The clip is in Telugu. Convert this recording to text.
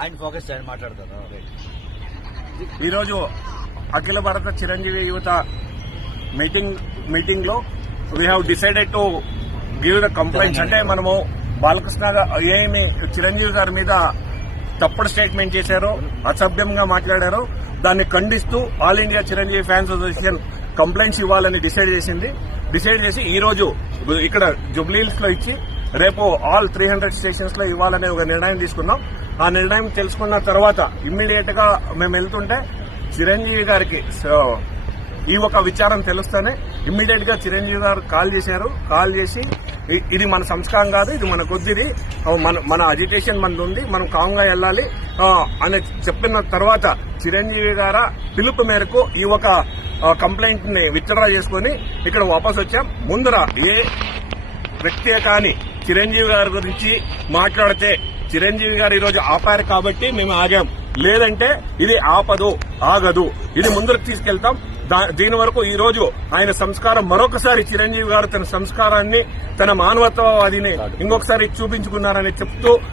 ఆయన ఫోకస్ చేయండి మాట్లాడతారు. ఈరోజు అఖిల భారత చిరంజీవి యువత మీటింగ్ లో we have decided to give the complaints. అంటే మనము బాలకృష్ణ ఏమి చిరంజీవి గారి మీద తప్పుడు స్టేట్మెంట్ చేశారో, అసభ్యంగా మాట్లాడారో దాన్ని ఖండిస్తూ all India Chiranjeevi fans association complaints ఇవ్వాలని డిసైడ్ చేసి ఈ రోజు ఇక్కడ జుబ్లీహిల్స్ లో ఇచ్చి రేపు ఆల్ 300 స్టేషన్స్ లో ఇవ్వాలనే ఒక నిర్ణయం తీసుకున్నాం. ఆ నిర్ణయం తెలుసుకున్న తర్వాత ఇమ్మీడియట్ గా మేము వెళ్తుంటే చిరంజీవి గారికి ఈ ఒక విచారం తెలుస్తేనే ఇమ్మీడియట్ గా చిరంజీవి గారు కాల్ చేసి ఇది మన సంస్కారం కాదు, ఇది మన కొద్దిది, మన అజిటేషన్ మనది ఉంది, మనం కామ్గా వెళ్ళాలి అని చెప్పిన తర్వాత చిరంజీవి గారు పిలుపు మేరకు ఈ ఒక కంప్లైంట్ ని విత్డ్రా చేసుకుని ఇక్కడ వాపస్ వచ్చాం. ముందర ఏ వ్యక్తి కానీ చిరంజీవి గారి గురించి మాట్లాడితే చిరంజీవి గారు ఈరోజు ఆపారు కాబట్టి మేము ఆగాం, లేదంటే ఇది ఆగదు, ఇది ముందరకు తీసుకెళ్తాం. దీని వరకు ఈ రోజు ఆయన సంస్కారం మరొకసారి చిరంజీవి గారు తన సంస్కారాన్ని, తన మానవత్వవాదిని ఇంకొకసారి చూపించుకున్నారని చెప్తూ